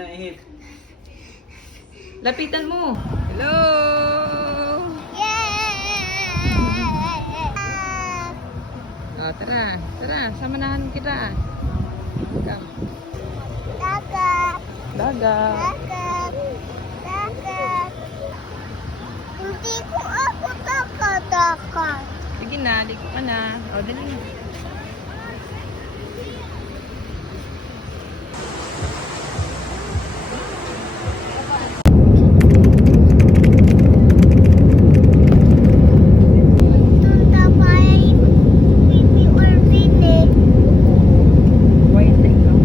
na ihip. Lapitan mo. Hello! Oh, tara. Tara, samanahan kita. Come. Dagat. Dagat. Dagat. Dagat. Hindi ko ako dagat. Sige na, ligo ka na. O, dali. Punta pa yung pipi or pili. Quiet lang ikaw.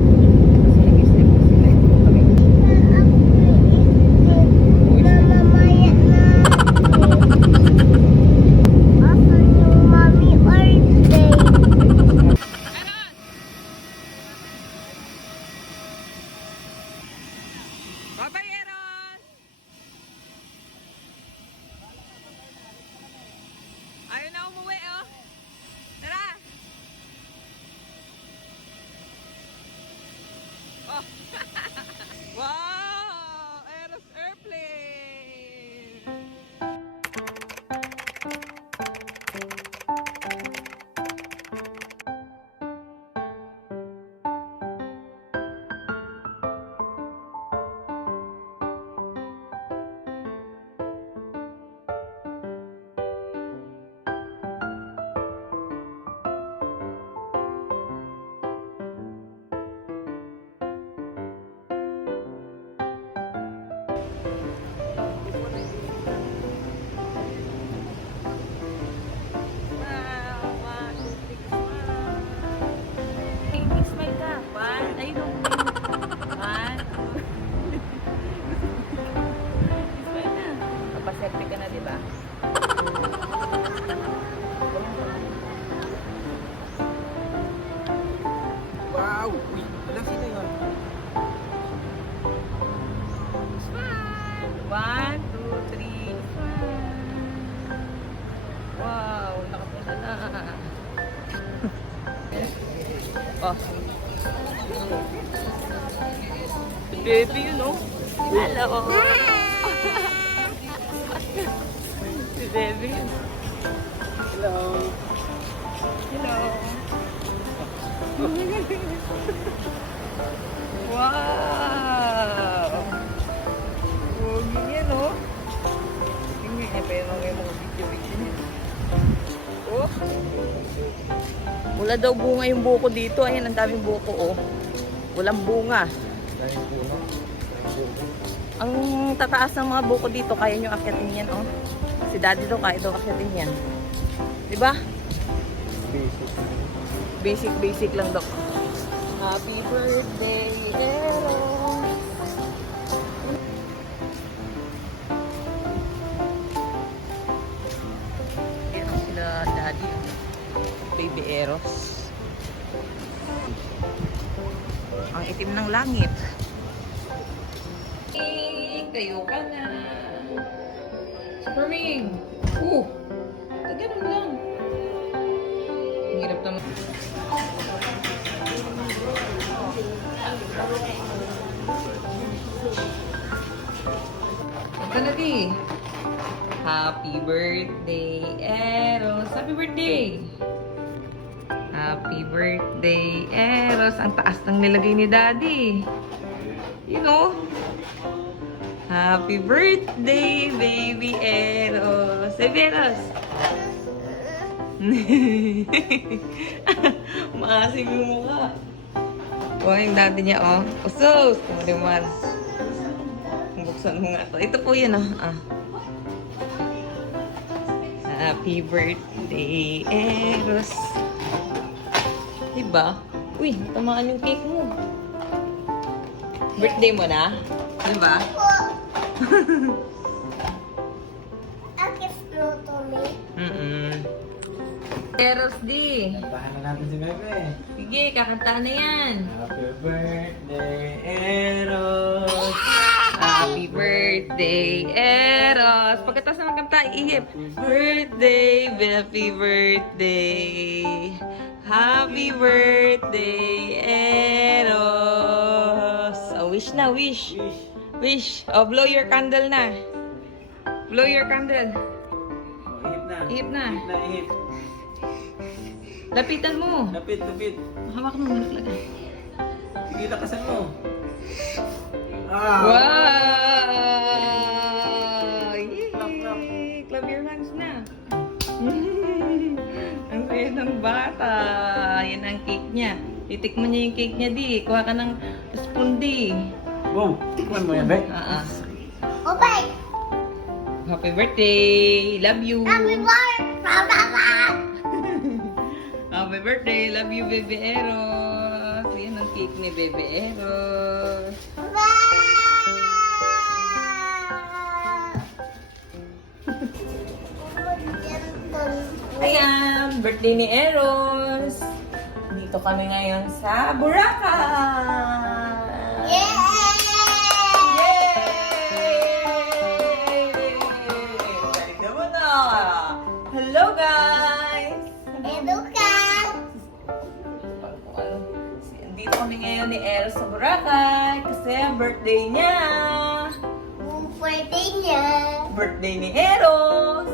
Kasi nag-step na sila. Kami. Na mamaya na. Ako yung mommy or day. Papayeros! Ayaw na umuwi, oh. Tara! Oh! Wow! Eros Airplane! Smile ka. One. Ayun o. One. Smile na. Papaselfie ka na, di ba? Wow! Uy, wala sino yun? Smile. One, two, three. Smile. Wow. Nakapunta na. Oh. Si baby yun, oh. Hello. Si baby yun. Hello! Hello. Wow. Huwag yan, oh. Tingnan niya, pero may mga video-video niya. Oh. Wala daw bunga yung buko dito. Ayan, ang daming buko, oh. Walang bunga. Dahil puno. Ang tataas ng mga buko dito, kaya nyo akyatin yan, oh. Si daddy daw, kaya daw akyatin yan. Diba? Basic. Basic lang daw. Happy birthday, Eros! Yan ang sila daddy. Baby Eros. Ang itim ng langit. Tayo ka na. Superming! Ganun lang. Ang hirap naman. Ito na di. Happy birthday, Eros. Happy birthday. Happy birthday, Eros. Ang taas ng nilagay ni Daddy. You know. Happy birthday, baby Eros. Baby Eros. Maasim yung mukha. Oh, yung daddy niya, oh. Usos! Kumaliman. Buksan mo nga to. Ito po yun, oh. Ah. Happy birthday, Eros. Diba? Uy, tamaan yung cake mo. Birthday mo na? Diba? Akis luto me. Eros di. Kantahan na natin si Bebe. Sige, kakanta na yan. Happy birthday, Eros! Happy birthday, Eros. Pagkatapos na magkanta, ihip. Birthday, happy birthday. Happy birthday, Eros. A wish na, wish. Wish. Wish. Oh, blow your candle na. Blow your candle. Oh, ihip na. Ihip na. Ihip na, ihip. Lapitan mo. Lapit, lapit. Hawak mo, malaglag. Sige, lakasan mo. Wow! Clap, clap. Yay! Clap your hands na. Ang saya ng bata. Yan ang cake niya. Titikman niya yung cake niya, di. Kuha ka ng spoon, di. Wow, tikman mo yan, be. Okay. Happy birthday! Love you! Happy birthday. Happy birthday! Love you, Bebe Eros! Yan ang cake ni Bebe Eros. Ayan! Birthday ni Eros! Dito kami ngayon sa Boracay! Yay! Balik mo na! Hello, guys! Dito kami ngayon ni Eros sa Boracay kasi ang birthday niya! Birthday ni Eros!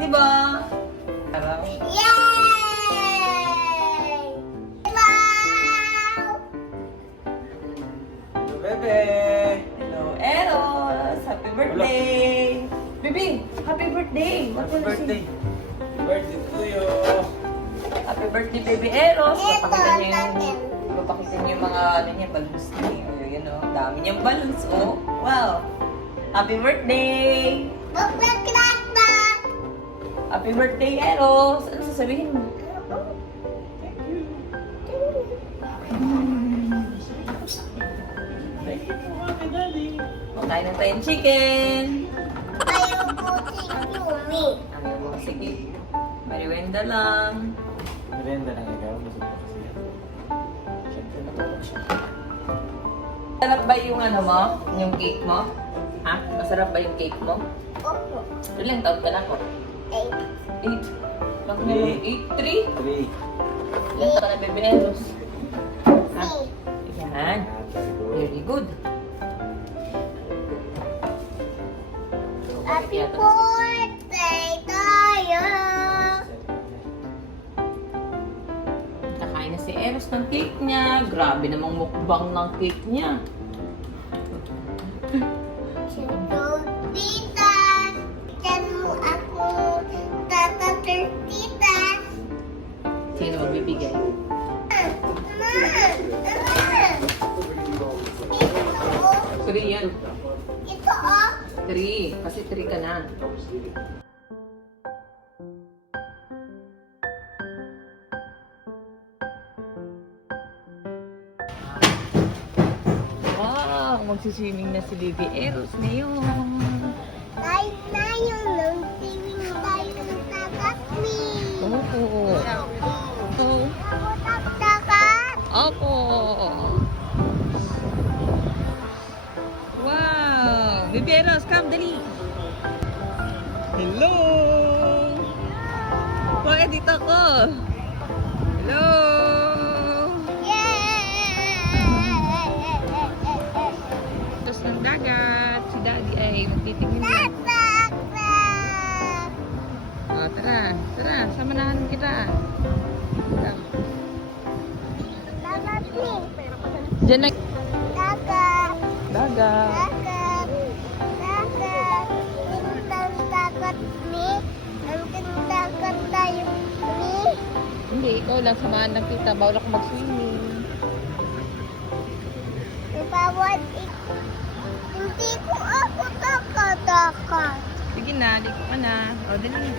Diba? Araw. Hello, bebe. Hello, Eros! Happy birthday! Bibi, happy birthday! Happy birthday. Happy birthday to you. Happy birthday, Baby Eros! Papakita niyo yung mga ano niya, balloons niya. Yun o, dami niyang balloons. Oh, wow! Happy birthday! Happy birthday, Eros! Ano sasabihin mo? Thank you po, Ate Daddy. Makain na tayong chicken! Ayaw ko si Yumi. Ano mo? Sige. Meriwenda lang. Merenda lang ikaw. Busog pa kasi yan. Siyempre, natulog siya. Masarap ba yung ano mo? Yung cake mo? Ha? Masarap ba yung cake mo? Opo. Ilang taon ka na ko? 8. 8. Lang mo? 8? 3? 3. Ilang taon ka na, Bebe Eros? Ha? Yan. Very good. Happy birthday tayo. Kakain na si Eros ng cake niya. Grabe namang mukbang ng cake niya. Sino tita? Diyan mo ako tatatar tita. Sino magbibigay? Ito. 3 yan. Ito oh. 3. Kasi 3 ka na. Wow! Magsiswimming na si Baby Eros ngayon. Tayo na yung nang swimming tayo sa kasmi. Opo. Opo. Ako taktakat. Opo. Wow! Baby Eros, come, dali! Hello! Bakit dito ako? Hello! Tapos ng dagat, si Daddy ay magtitingin na. Tataktak. Oh, tara, tara, samahan kita. Tara. Dagat ni. Diyan na. Dagat. Dagat. Dagat. Dagat. Tintang dagat ni. Ang tindagan tayo ni. Hindi, ikaw lang, samahan lang kita. Bawal ako mag-swimming. Bawat hindi ko ako takatakan. Sige na, liko ka na. O, dali.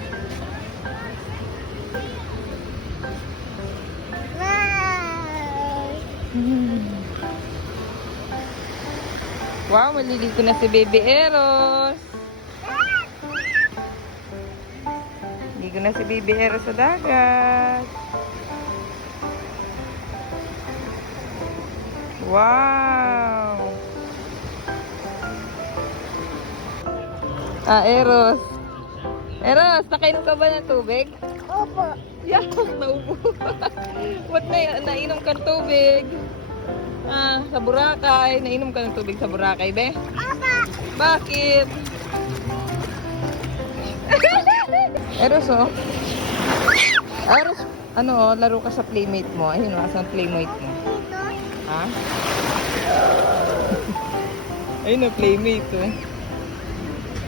Wow, maliligo na si Baby Eros. Ligo na si Baby Eros sa dagat. Wow! Ah, Eros. Eros, nakainom ka ba ng tubig? Opo. Yak, naubo. Ba't nainom kang tubig? Sa Boracay. Nainom ka ng tubig sa Boracay, be? Papa. Bakit? Eros, oh. Eros, ano, laro ka sa playmate mo. Ayun, asan playmate mo? Dito. Ha? Ayun, oh, playmate, oh.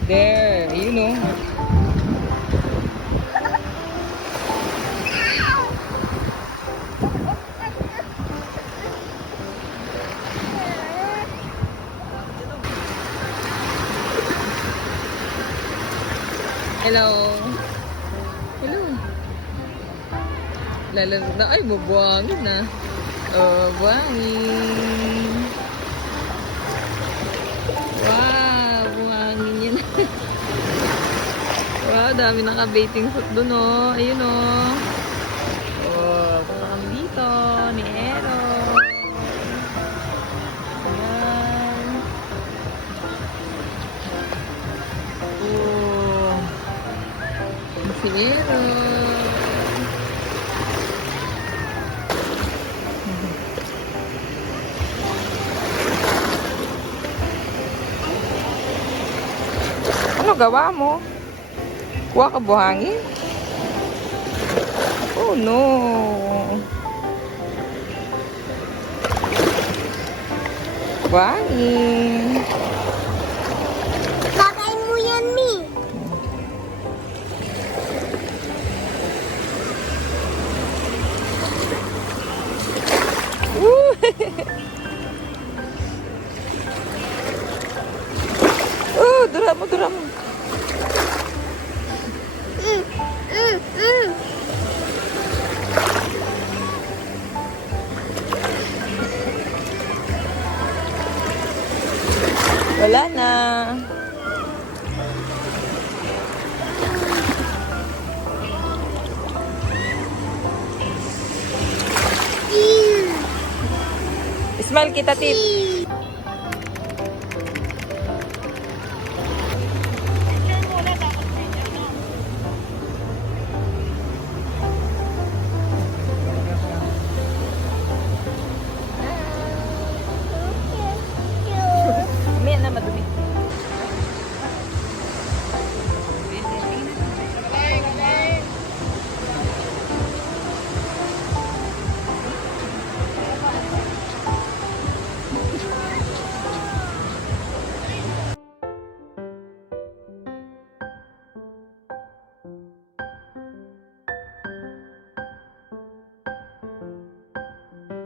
There, ayun, oh. Hello. Hello. Lalaro na. Ay, bubuangin na. Oh, buangin. Wow, buangin yan. Wow, dami naka-baiting suit dun, oh. Ayun, oh. Oh, punta kami dito ni Ero. Ayan. Oh. Si Ero. Ano gawa mo? Kuha ka buhangin? Oh no. Buhangin. Kakain mo yan, Mi. Woo! Dura mo, dura mo. Mm, mm, mm. Wala na. Ew. Smile kita, Tit. Ew.